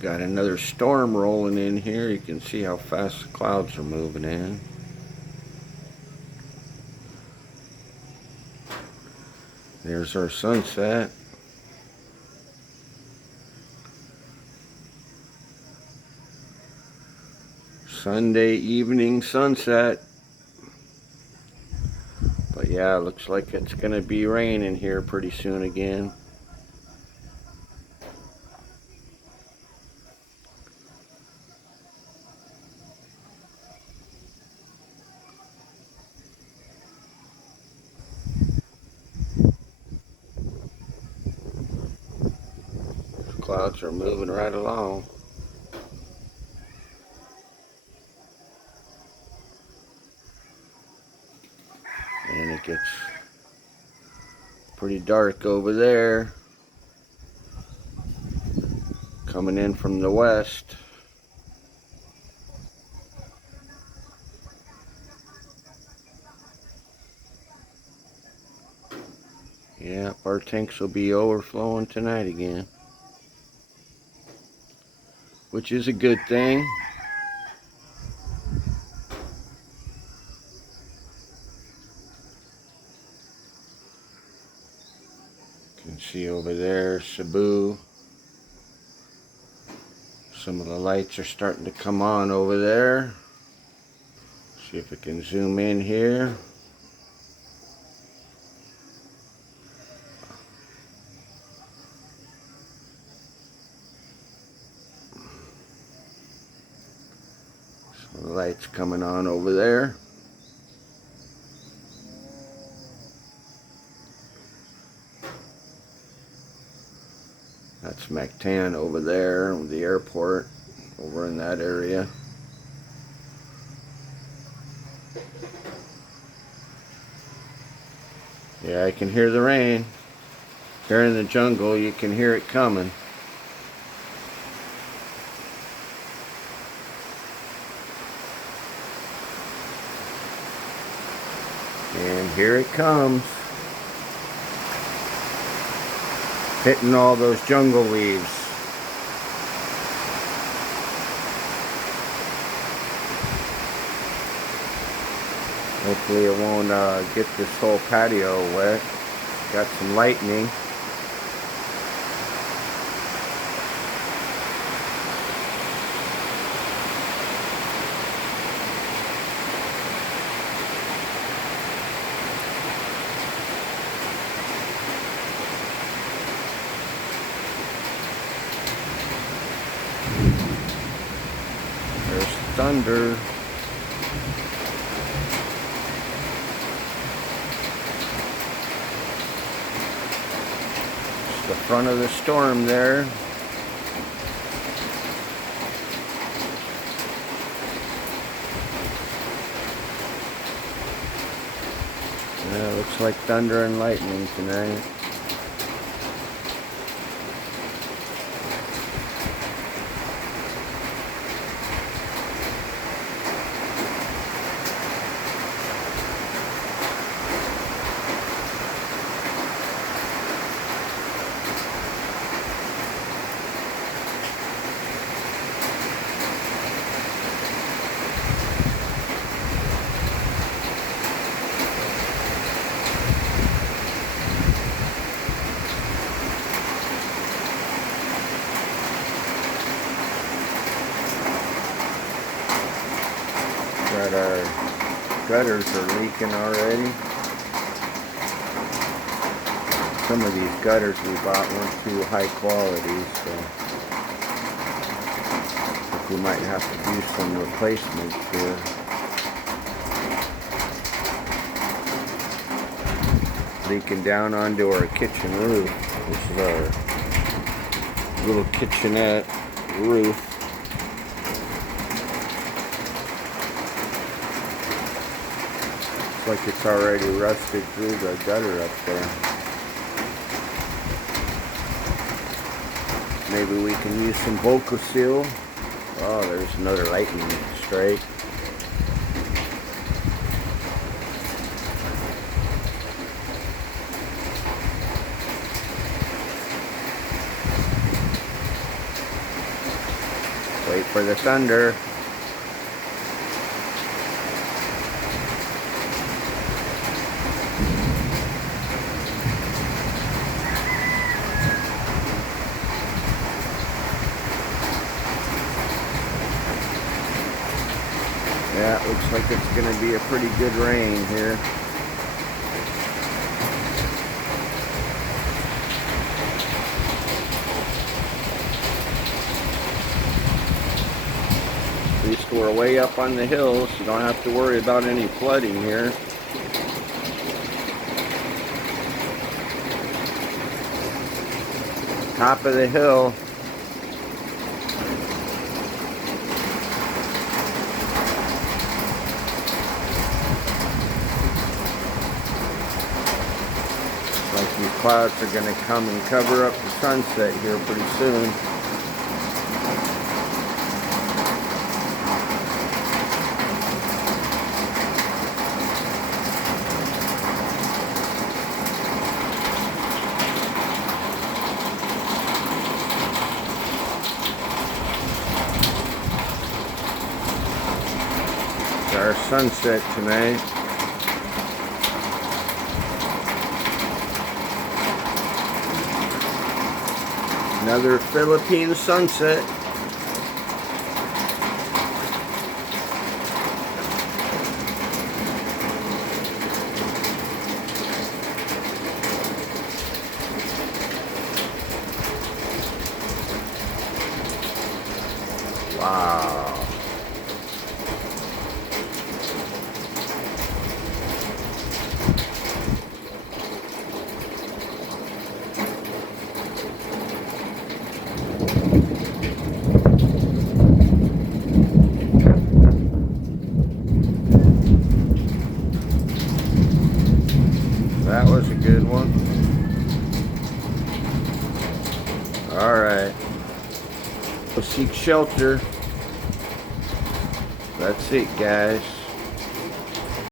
Got another storm rolling in here. You can see how fast the clouds are moving in. There's our sunset. Sunday evening sunset. But yeah, looks like it's gonna be raining here pretty soon again. Clouds are moving right along. And it gets pretty dark over there. Coming in from the west. Yep, our tanks will be overflowing tonight again, which is a good thing. You can see over there Cebu. Some of the lights are starting to come on over there. See if we can zoom in here. Some of the lights coming on over there. That's Mactan over there, the airport, over in that area. Yeah, I can hear the rain. Here in the jungle, you can hear it coming. And here it comes. Hitting all those jungle leaves. Hopefully it won't get this whole patio wet. Got some lightning. There's thunder. It's the front of the storm there. Yeah, looks like thunder and lightning tonight. Got our gutters are leaking already. Some of these gutters we bought weren't too high quality, so I think we might have to do some replacements here. Leaking down onto our kitchen roof. This is our little kitchenette roof. Like it's already rusted through the gutter up there. Maybe we can use some Voca Seal. Oh, there's another lightning strike. Wait for the thunder. Yeah, it looks like it's going to be a pretty good rain here. At least we're way up on the hills, so you don't have to worry about any flooding here. Top of the hill. Like these clouds are going to come and cover up the sunset here pretty soon. It's our sunset tonight. Another Philippine sunset. Wow. That was a good one. Alright. Go seek shelter. That's it, guys.